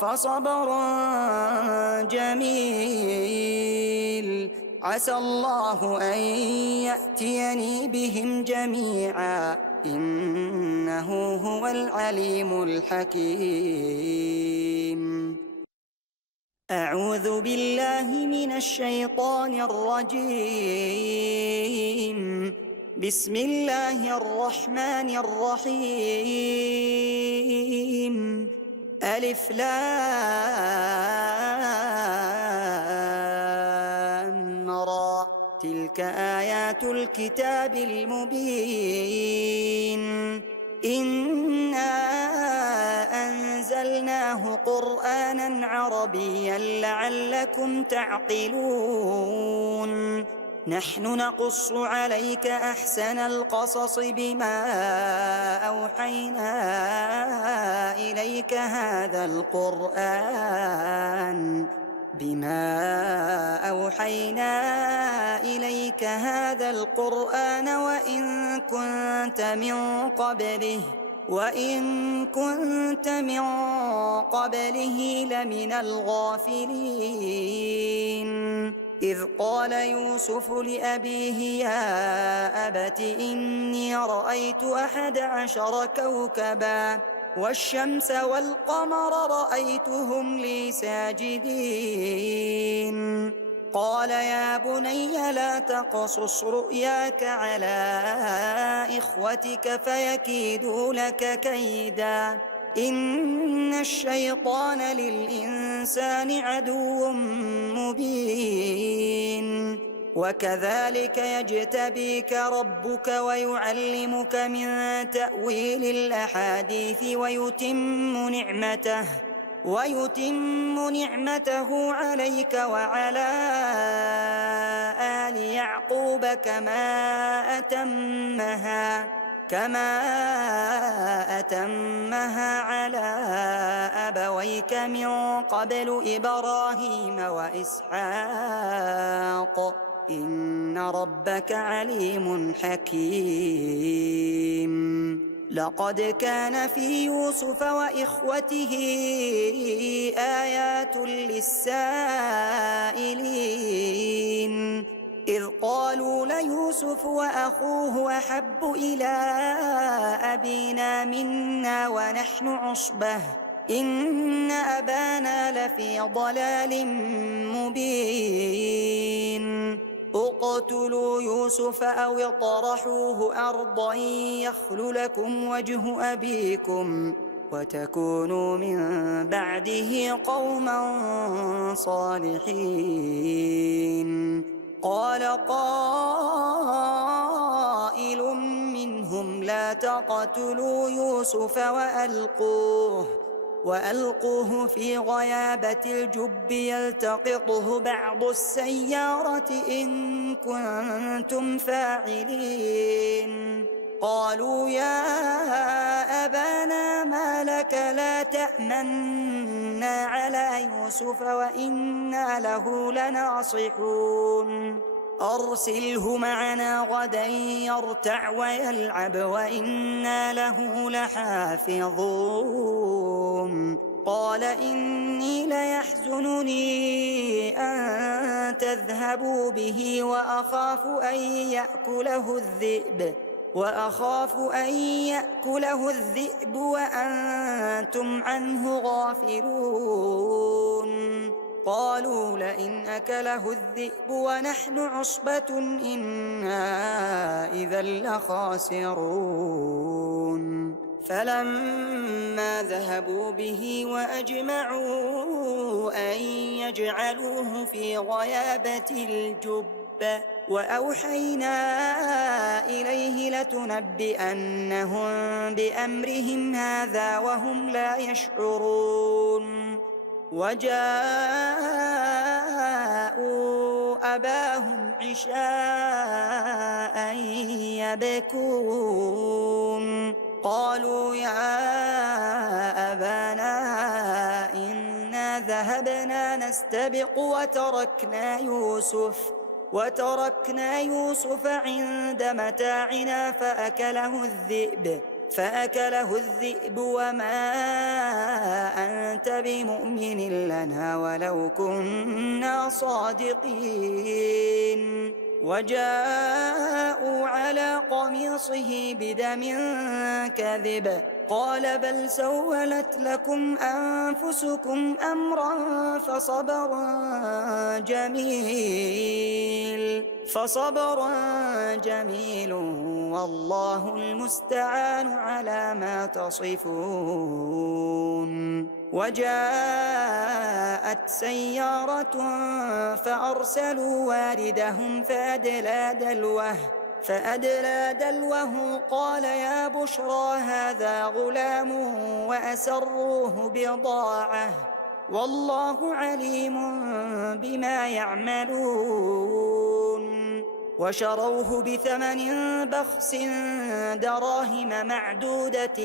فصبر جميل، عسى الله أن يأتيني بهم جميعا إنه هو العليم الحكيم. أعوذ بالله من الشيطان الرجيم. بسم الله الرحمن الرحيم. ألف لام را، تلك آيات الكتاب المبين. إنا أنزلناه قرآنا عربيا لعلكم تعقلون. نحن نقص عليك أحسن القصص بما أوحينا إليك هذا القرآن وإن كنت من قبله لمن الغافلين. إذ قال يوسف لأبيه يا أبت إني رأيت 11 كوكبا والشمس والقمر رأيتهم لي ساجدين. قال يا بني لا تقصص رؤياك على إخوتك فيكيدوا لك كيدا إن الشيطان للإنسان عدو مبين. وكذلك يجتبيك ربك ويعلمك من تأويل الأحاديث ويتم نعمته عليك وعلى آل يعقوب كما أتمها على أبويك من قبل إبراهيم وإسحاق إن ربك عليم حكيم. لقد كان في يوسف وإخوته آيات للسائلين. إذ قالوا ليوسف وأخوه أحب إلى أبينا منا ونحن عصبة إن أبانا لفي ضلال مبين. اقتلوا يوسف أو اطرحوه أرضا يخل لكم وجه أبيكم وتكونوا من بعده قوما صالحين. قال قائل منهم لا تقتلوا يوسف وألقوه في غيابة الجب يلتقطه بعض السيارة إن كنتم فاعلين. قالوا يا أبانا ما لك لا تأمنا على يوسف وإنا له لناصحون. أرسله معنا غدا يرتع ويلعب وإنا له لحافظون. قال إني ليحزنني أن تذهبوا به وأخاف أن يأكله الذئب وأنتم عنه غافلون. قالوا لئن أكله الذئب ونحن عصبة إنا إذا لخاسرون. فلما ذهبوا به وأجمعوا أن يجعلوه في غيابة الجب وأوحينا إليه لتنبئنهم بأمرهم هذا وهم لا يشعرون. وجاءوا أباهم عشاء يبكون. قالوا يا أبانا إنا ذهبنا نستبق وتركنا يوسف عند متاعنا فأكله الذئب فأكله الذئب وما أنت بمؤمن لنا ولو كنا صادقين وجاءوا على قميصه بدم كذب قال بل سولت لكم أنفسكم أمرا فصبر جميل والله المستعان على ما تصفون وجاءت سيارة فأرسلوا واردهم فأدلى دلوه قال يا بشرى هذا غلام وأسروه بضاعة والله عليم بما يعملون وشروه بثمن بخس دراهم معدودة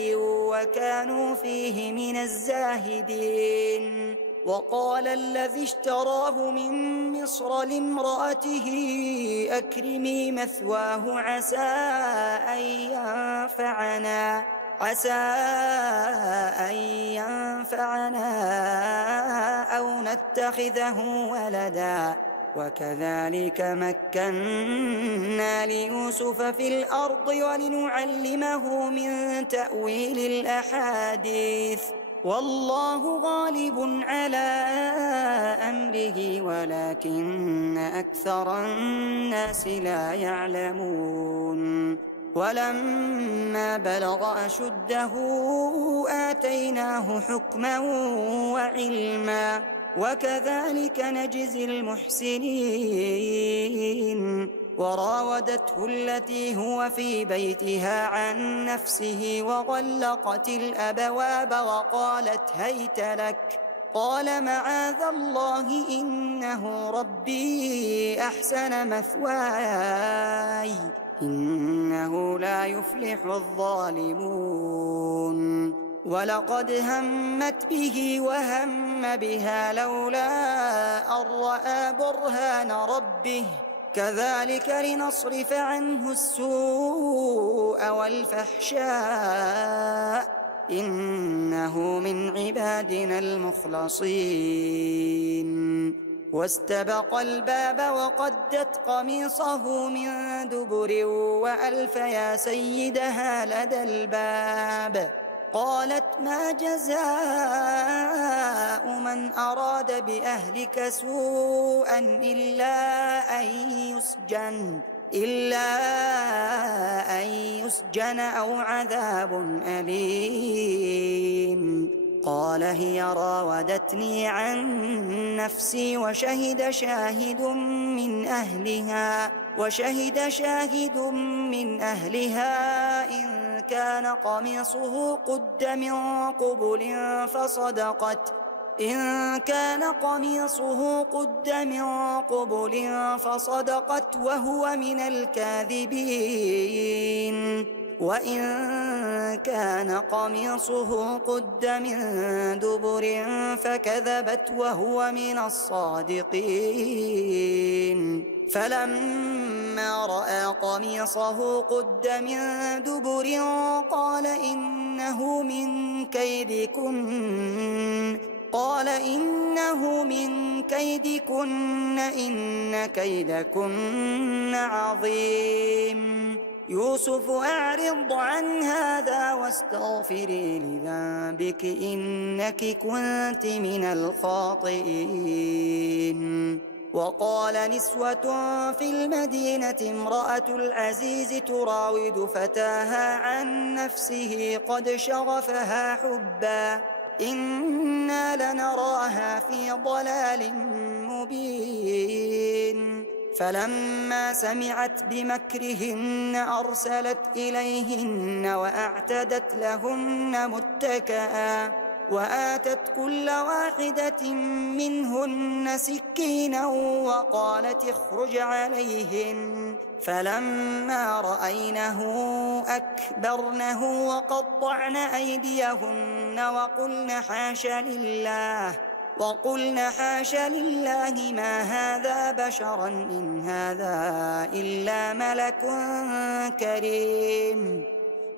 وكانوا فيه من الزاهدين وقال الذي اشتراه من مصر لامرأته أكرمي مثواه عسى أن ينفعنا أو نتخذه ولدا وكذلك مكنا ليوسف في الأرض ولنعلمه من تأويل الأحاديث والله غالب على أمره ولكن أكثر الناس لا يعلمون ولما بلغ أشده آتيناه حكما وعلما وكذلك نجزي المحسنين وراودته التي هو في بيتها عن نفسه وغلقت الأبواب وقالت هيت لك قال معاذ الله إنه ربي أحسن مثواي إنه لا يفلح الظالمون ولقد همت به وهم بها لولا أن رأى برهان ربه كذلك لنصرف عنه السوء والفحشاء إنه من عبادنا المخلصين واستبق الباب وقدت قميصه من دبر وألف يا سيدها لدى الباب قالت ما جزاء من أراد بأهلك سوءا إلا أن يسجن أو عذاب أليم قال هي راودتني عن نفسي وشهد شاهد من أهلها إن كان قميصه قد من قبل فصدقت وهو من الكاذبين وإن كان قميصه قد من دبر فكذبت وهو من الصادقين فلما رأى قميصه قد من دبر قال إنه من كيدكن إن كيدكن عظيم يوسف أعرض عن هذا واستغفري لذنبك إنك كنت من الخاطئين وقال نسوة في المدينة امرأة العزيز تراود فتاها عن نفسه قد شغفها حبا إنا لنراها في ضلال مبين فلما سمعت بمكرهن أرسلت إليهن وأعتدت لهن متكئا وآتت كل واحدة منهن سكينا وقالت اخرج عليهن فلما رأينه أكبرنه وقطعن أيديهن وقلن حاش لله ما هذا بشرا إن هذا إلا ملك كريم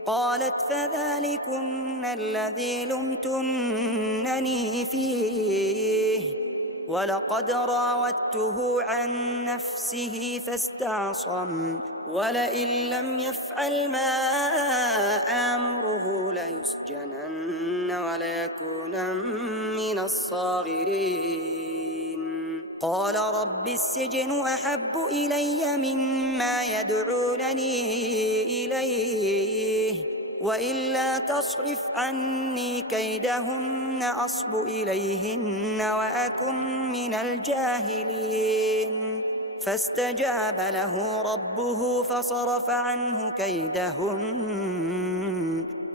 قالت فذلكن الذي لمتنني فيه ولقد راودته عن نفسه فاستعصم ولئن لم يفعل ما آمره ليسجنن وليكونن من الصاغرين قال رب السجن أحب إلي مما يدعونني إليه وإلا تصرف عني كيدهن أصب إليهن وأكن من الجاهلين فاستجاب له ربه فصرف عنه كيدهن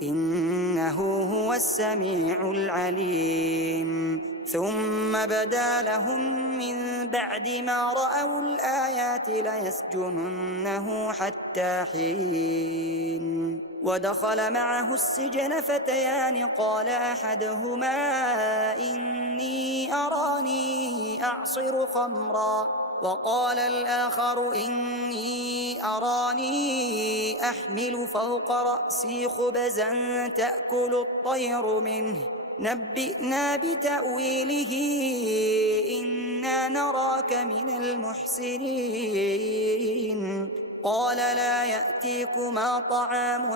إنه هو السميع العليم ثم بدا لهم من بعد ما رأوا الآيات ليسجننه حتى حين ودخل معه السجن فتيان قال أحدهما إني أراني أعصر خمرا وقال الآخر إني أراني أحمل فوق رأسي خبزا تأكل الطير منه نبئنا بتأويله إنا نراك من المحسنين قال لا يأتيكما طعام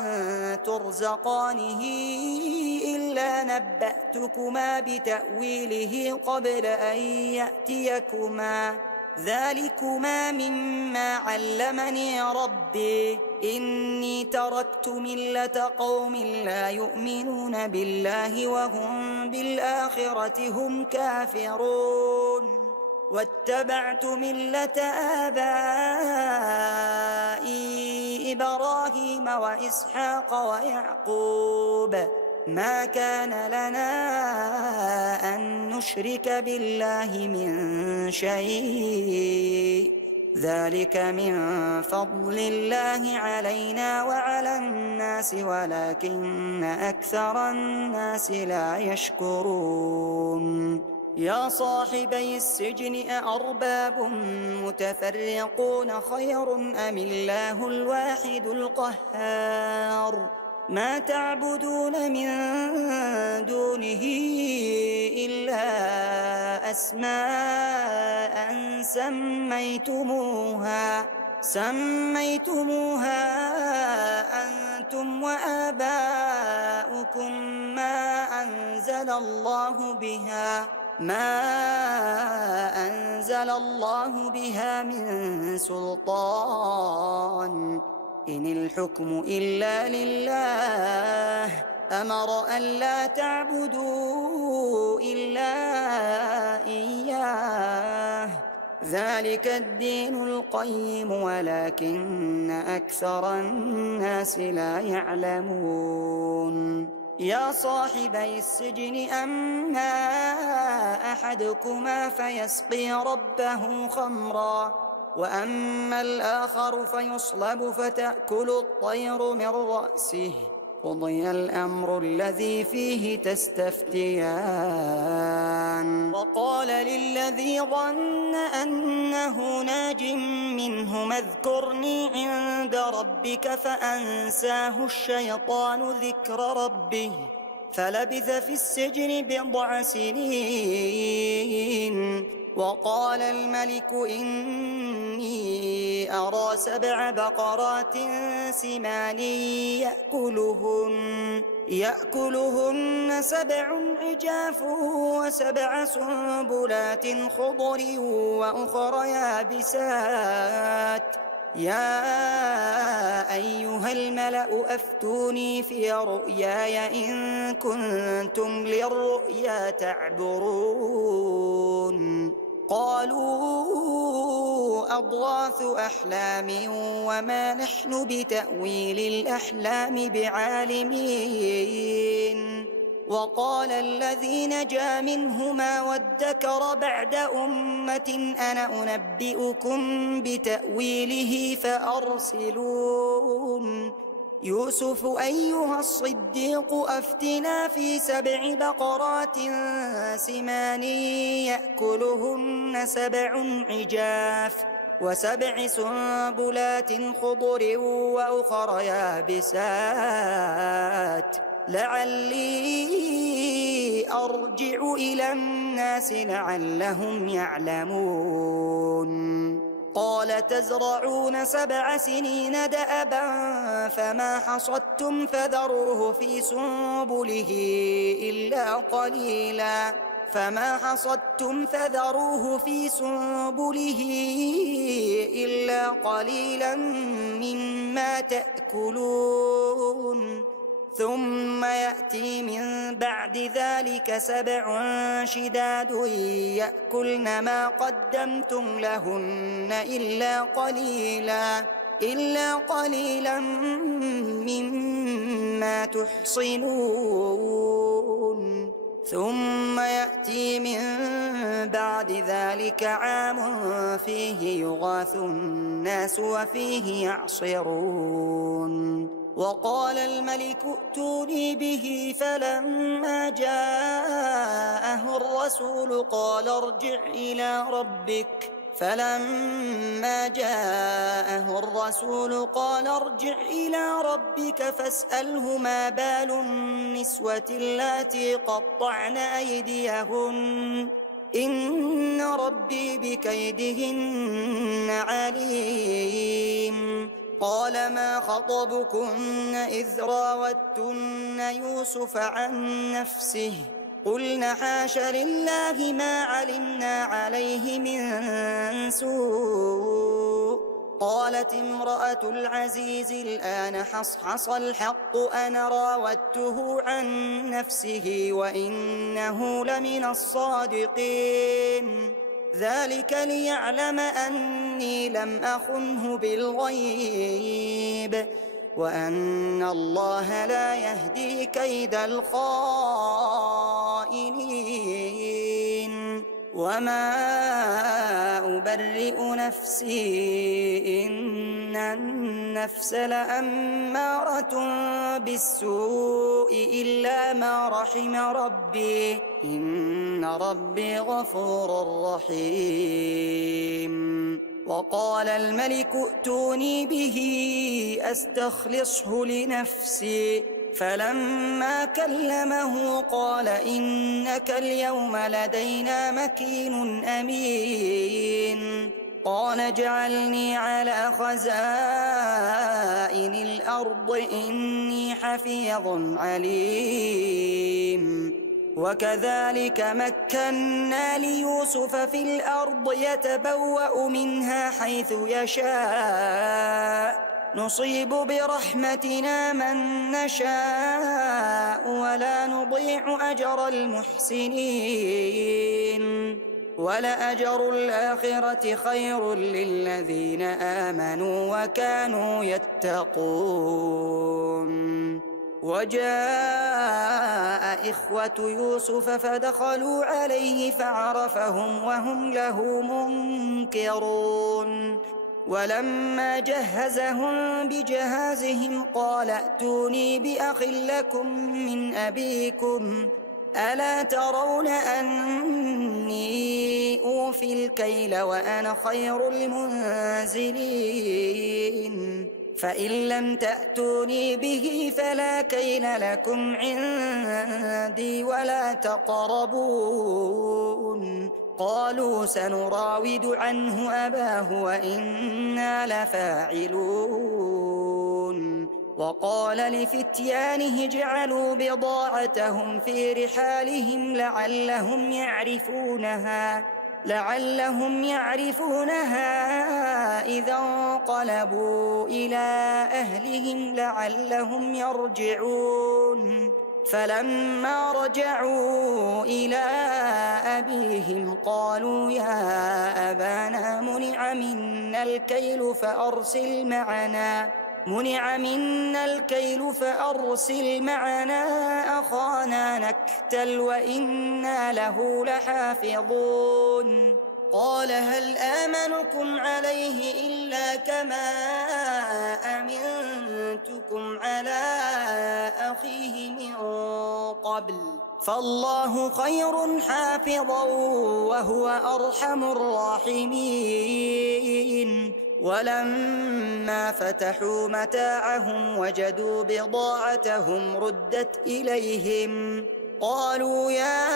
ترزقانه إلا نبأتكما بتأويله قبل أن يأتيكما ذلكما مما علمني ربي إني تركت ملة قوم لا يؤمنون بالله وهم بالآخرة هم كافرون واتبعت ملة آبائي إبراهيم وإسحاق ويعقوب ما كان لنا أن نشرك بالله من شيء ذلك من فضل الله علينا وعلى الناس ولكن أكثر الناس لا يشكرون يا صاحبي السجن أأرباب متفرقون خير أم الله الواحد القهار ما تعبدون من دونه إلا أسماء سميتموها أنتم وآباؤكم ما أنزل الله بها من سلطان إن الحكم إلا لله أمر أن لا تعبدوا إلا إياه ذلك الدين القيم ولكن أكثر الناس لا يعلمون يا صاحبي السجن أما أحدكما فيسقي ربه خمرا وأما الآخر فيصلب فتأكل الطير من رأسه قضي الأمر الذي فيه تستفتيان وقال للذي ظن أنه ناج منهما اذكرني عند ربك فأنساه الشيطان ذكر ربه فلبث في السجن بضع سنين وقال الملك إني أرى 7 بقرات سمان يأكلهن 7 عجاف و7 سنبلات خضر وأخر يابسات يا أيها الملأ أفتوني في رؤياي إن كنتم للرؤيا تعبرون قالوا أضغاث أحلام وما نحن بتأويل الأحلام بعالمين وقال الذي نجا منهما وادكر بعد أمة أنا أنبئكم بتأويله فأرسلون يوسف أيها الصديق أفتنا في 7 بقرات سمان يأكلهن 7 عجاف وسبع سنبلات خضر وأخر يابسات لعلي أرجع إلى الناس لعلهم يعلمون قال تزرعون 7 سنين دأبا فما حصدتم فذروه في سنبله إلا قليلا مما تأكلون ثم يأتي من بعد ذلك 7 شداد يأكلن ما قدمتم لهن إلا قليلا مما تحصنون ثم يأتي من بعد ذلك عام فيه يغاث الناس وفيه يعصرون وقال الملك ائتوني به فلما جاءه الرسول قال ارجع إلى ربك فاسأله ما بال النسوة اللاتي قطعن أيديهن إن ربي بكيدهن عليم قال ما خطبكن إذ راوتن يوسف عن نفسه قلن حاش لله ما علمنا عليه من سوء قالت امرأة العزيز الآن حصحص الحق أنا راودته عن نفسه وإنه لمن الصادقين ذلك ليعلم أني لم أخنه بالغيب وأن الله لا يهدي كيد الخائنين وما أبرئ نفسي إن النفس لأمارة بالسوء إلا ما رحم ربي إن ربي غفور رحيم وقال الملك ائتوني به أستخلصه لنفسي فلما كلمه قال إنك اليوم لدينا مكين أمين قال اجعلني على خزائن الأرض إني حفيظ عليم وكذلك مكنا ليوسف في الأرض يتبوأ منها حيث يشاء نصيب برحمتنا من نشاء ولا نضيع أجر المحسنين ولأجر الآخرة خير للذين آمنوا وكانوا يتقون وجاء إخوة يوسف فدخلوا عليه فعرفهم وهم له منكرون ولما جهزهم بجهازهم قال ائتوني بأخ لكم من أبيكم ألا ترون أني أوفي الكيل وأنا خير المنزلين فإن لم تأتوني به فلا كيل لكم عندي ولا تقربون قالوا سنراود عنه أباه وإنا لفاعلون وقال لفتيانه اجعلوا بضاعتهم في رحالهم لعلهم يعرفونها إذا انقلبوا إلى أهلهم لعلهم يرجعون فلما رجعوا إلى أبيهم قالوا يا أبانا منع منا الكيل فأرسل معنا أخانا نكتل وإنا له لحافظون قال هل آمنكم عليه إلا كما أمنتكم على أخيه من قبل فالله خير حافظا وهو أرحم الراحمين. ولما فتحوا متاعهم وجدوا بضاعتهم ردت إليهم قالوا يا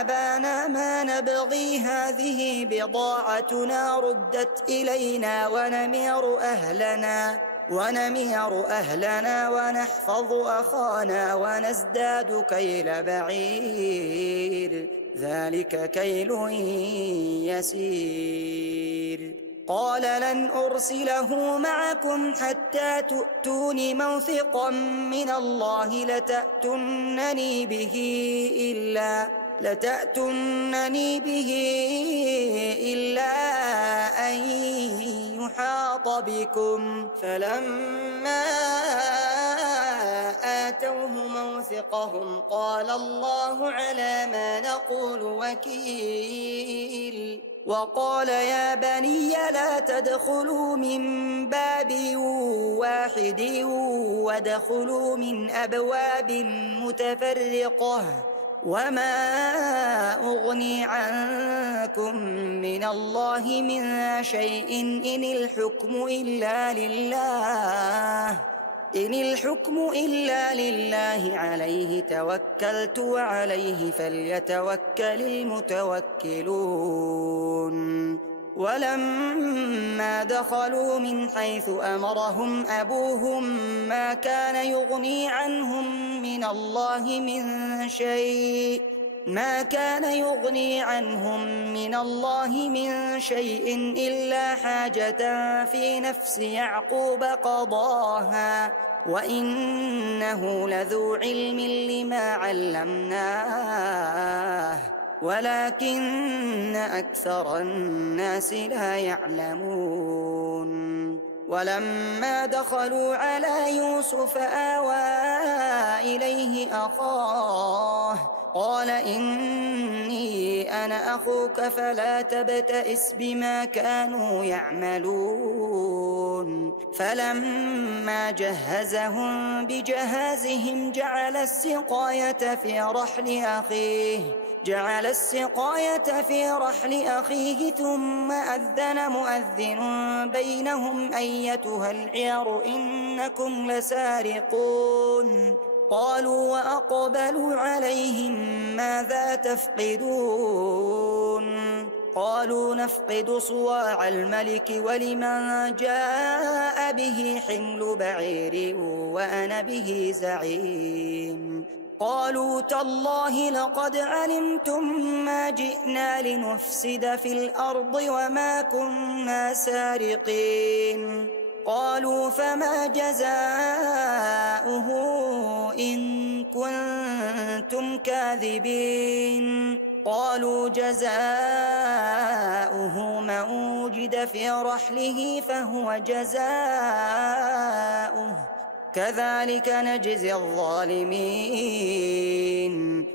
أبانا ما نبغي هذه بضاعتنا ردت إلينا ونمير أهلنا ونحفظ أخانا ونزداد كيل بعير ذلك كيل يسير. قال لن أرسله معكم حتى تؤتون موثقا من الله لتأتونني به إلا أن يحاط بكم. فلما آتوه موثقهم قال الله على ما نقول وكيل. وقال يا بني لا تدخلوا من باب واحد وادخلوا من أبواب متفرقة وما أغني عنكم من الله من شيء إن الحكم إلا لله عليه توكلت وعليه فليتوكل المتوكلون. ولما دخلوا من حيث أمرهم أبوهم ما كان يغني عنهم من الله من شيء إلا حاجة في نفس يعقوب قضاها وإنه لذو علم لما علمناه ولكن أكثر الناس لا يعلمون. ولما دخلوا على يوسف آوى إليه أخاه قال إني أنا أخوك فلا تبتئس بما كانوا يعملون. فلما جهزهم بجهازهم جعل السقاية في رحل أخيه ثم أذن مؤذن بينهم أيتها العير إنكم لسارقون. قالوا وأقبلوا عليهم ماذا تفقدون؟ قالوا نفقد صواع الملك ولمن جاء به حمل بعير وأنا به زعيم. قالوا تالله لقد علمتم ما جئنا لنفسد في الأرض وما كنا سارقين. قالوا فما جزاؤه إن كنتم كاذبين؟ قالوا جزاؤه من وجد في رحله فهو جزاؤه كذلك نجزي الظالمين.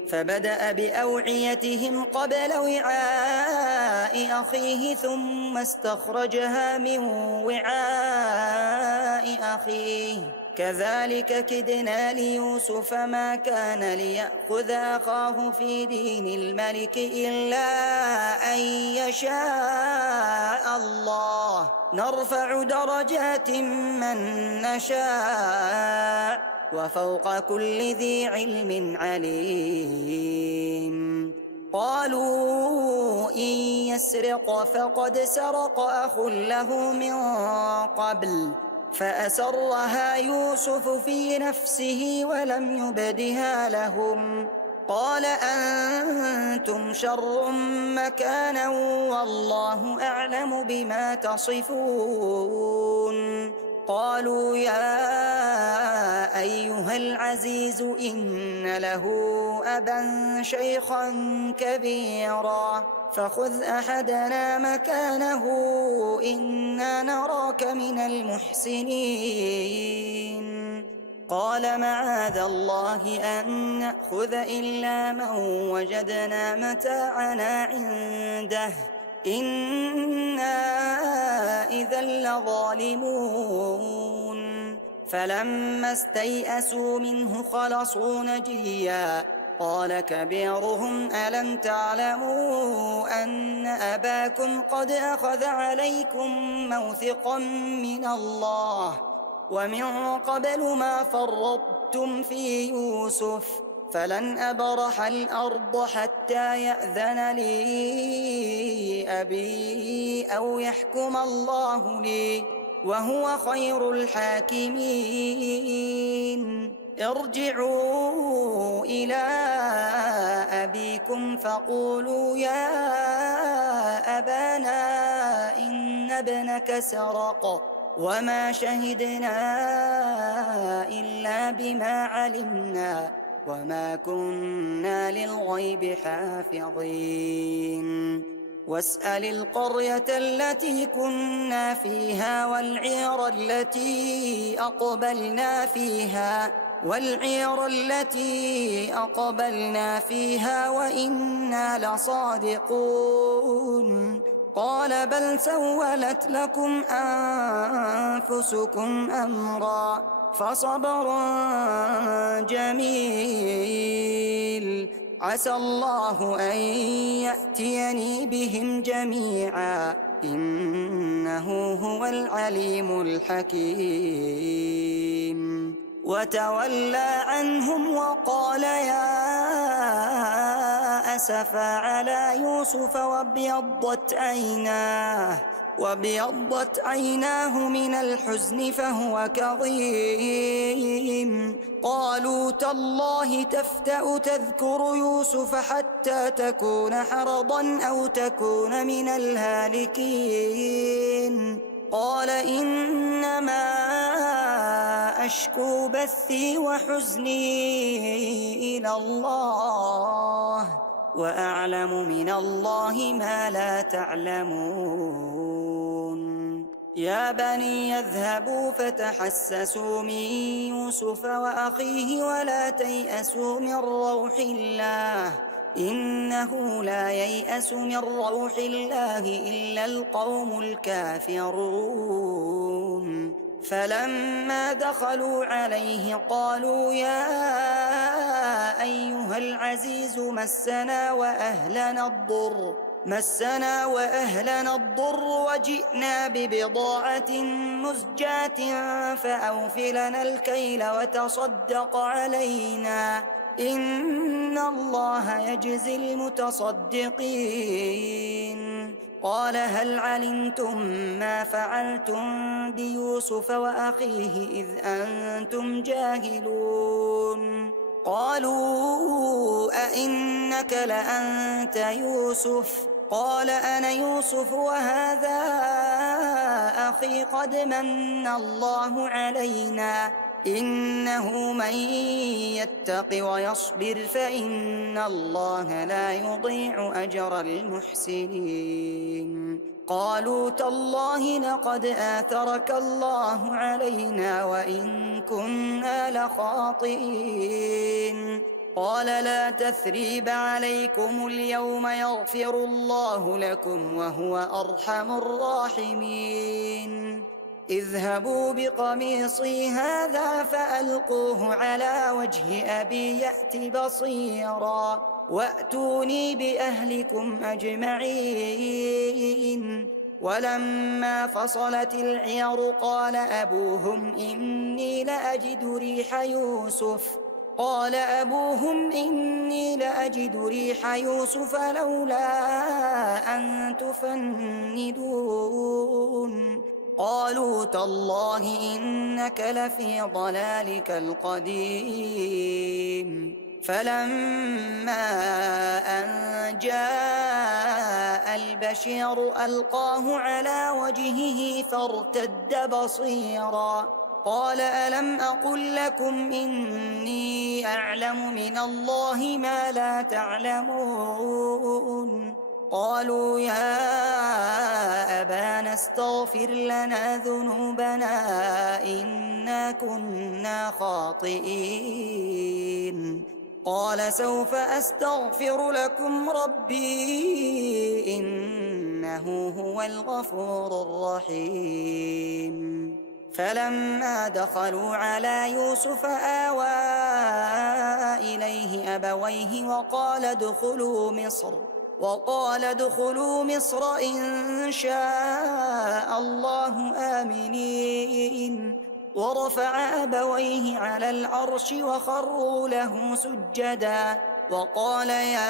فبدأ بأوعيتهم قبل وعاء أخيه ثم استخرجها من وعاء أخيه كذلك كدنا ليوسف ما كان ليأخذ أخاه في دين الملك إلا أن يشاء الله نرفع درجات من نشاء وفوق كل ذي علم عليم. قالوا إن يسرق فقد سرق أخ له من قبل فأسرها يوسف في نفسه ولم يبدها لهم. قال أنتم شر مكانا والله أعلم بما تصفون. قالوا يا أيها العزيز إن له أبا شيخا كبيرا فخذ أحدنا مكانه إنا نراك من المحسنين. قال معاذ الله أن نأخذ إلا من وجدنا متاعنا عنده إنا إذا لظالمون. فلما استيئسوا منه خلصوا نجيا قال كبيرهم ألم تعلموا أن أباكم قد أخذ عليكم موثقا من الله ومن قبل ما فرطتم في يوسف فلن أبرح الأرض حتى يأذن لي أبي أو يحكم الله لي وهو خير الحاكمين ارجعوا إلى أبيكم فقولوا يا أبانا إن ابنك سرق وما شهدنا إلا بما علمنا وما كنا للغيب حافظين واسأل القرية التي كنا فيها والعير التي أقبلنا فيها وإنا لصادقون قال بل سولت لكم أنفسكم أمرا فصبر جميل عسى الله أن يأتيني بهم جميعا إنه هو العليم الحكيم وتولى عنهم وقال يا أسفا على يوسف وابيضت عيناه من الحزن فهو كظيم قالوا تالله تفتأ تذكر يوسف حتى تكون حرضا أو تكون من الهالكين قال إنما أشكو بثي وحزني إلى الله وأعلم من الله ما لا تعلمون يا بني يذهبوا فتحسسوا من يوسف وأخيه ولا تيأسوا من روح الله إنه لا ييأس من روح الله إلا القوم الكافرون فلما دخلوا عليه قالوا يا أيها العزيز مسنا وأهلنا الضر وجئنا ببضاعة مزجاة فأوفلنا الكيل وتصدق علينا إن الله يجزي المتصدقين قال هل علمتم ما فعلتم بيوسف وأخيه إذ أنتم جاهلون قالوا أئنك لأنت يوسف قال أنا يوسف وهذا أخي قد من الله علينا إنه من يتق ويصبر فإن الله لا يضيع أجر المحسنين قالوا تالله لقد آثرك الله علينا وإن كنا لخاطئين قال لا تثريب عليكم اليوم يغفر الله لكم وهو أرحم الراحمين اذهبوا بقميصي هذا فألقوه على وجه أبي يأت بصيرا وأتوني بأهلكم أجمعين ولما فصلت العير قال أبوهم إني لأجد ريح يوسف لولا أن تفندون قالوا تالله إنك لفي ضلالك القديم فلما أن جاء البشير ألقاه على وجهه فارتد بصيرا قال ألم أقل لكم إني أعلم من الله ما لا تعلمون قالوا يا أبانا استغفر لنا ذنوبنا إنا كنا خاطئين قال سوف أستغفر لكم ربي إنه هو الغفور الرحيم فلما دخلوا على يوسف آوى إليه أبويه وقال ادخلوا مصر إن شاء الله آمنين ورفع أبويه على العرش وخروا له سجدا وقال يا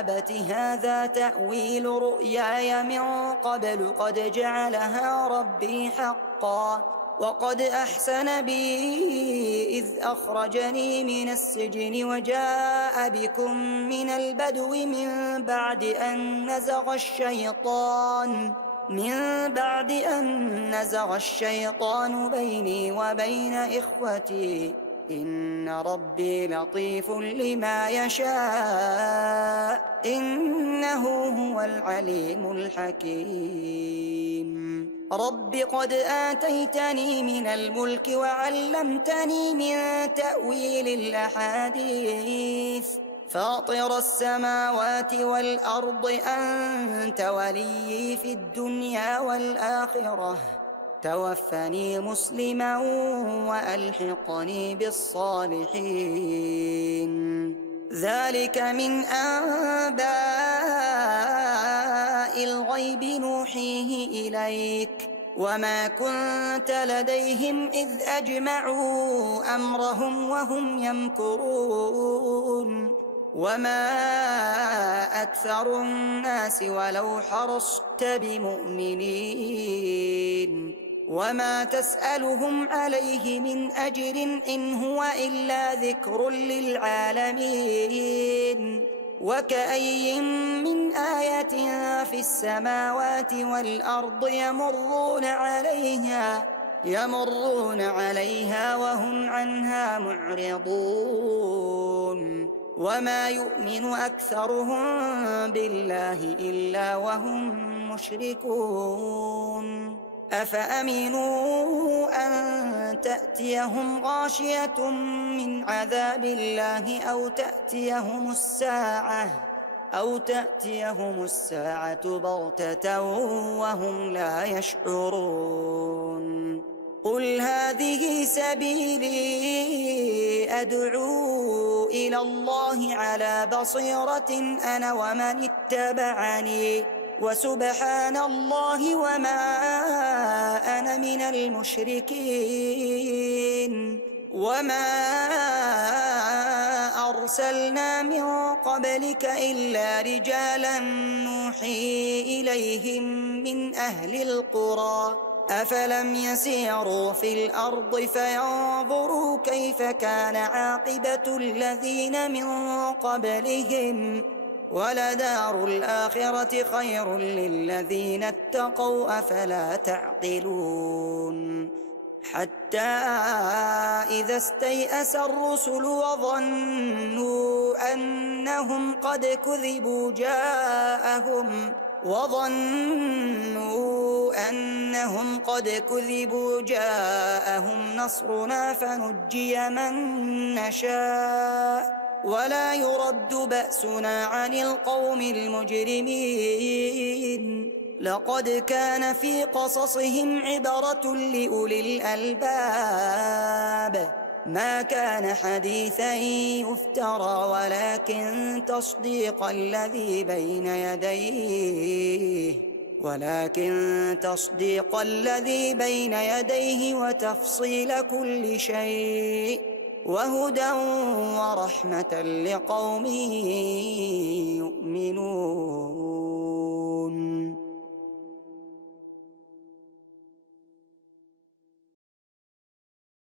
أبت هذا تأويل رؤياي من قبل قد جعلها ربي حقا وقد أحسن بي إذ أخرجني من السجن وجاء بكم من البدو من بعد أن نزغ الشيطان بيني وبين إخوتي إن ربي لطيف لما يشاء إنه هو العليم الحكيم رب قد آتيتني من الملك وعلمتني من تأويل الأحاديث فاطر السماوات والأرض أنت وليي في الدنيا والآخرة توفني مسلما وألحقني بالصالحين ذلك من أنباء الغيب نوحيه إليك وما كنت لديهم إذ أجمعوا أمرهم وهم يمكرون وما أكثر الناس ولو حرصت بمؤمنين وما تسألهم عليه من أجر إن هو إلا ذكر للعالمين وكأي من آية في السماوات والأرض يمرون عليها وهم عنها معرضون وما يؤمن أكثرهم بالله إلا وهم مشركون أفأمنوا أن تأتيهم غاشية من عذاب الله أو تأتيهم الساعة بغتة وهم لا يشعرون قل هذه سبيلي أدعو إلى الله على بصيرة أنا ومن اتبعني وسبحان الله وما أنا من المشركين وما أرسلنا من قبلك إلا رجالا نوحي إليهم من أهل القرى أفلم يسيروا في الأرض فينظروا كيف كان عاقبة الذين من قبلهم ولدار الآخرة خير للذين اتقوا أفلا تعقلون حتى إذا استيأس الرسل وظنوا أنهم قد كذبوا جاءهم نصرنا فنجي من نشاء ولا يرد بأسنا عن القوم المجرمين لقد كان في قصصهم عبرة لأولي الألباب ما كان حديثا يفترى ولكن تصديق الذي بين يديه وتفصيل كل شيء وهدى ورحمة لقوم يؤمنون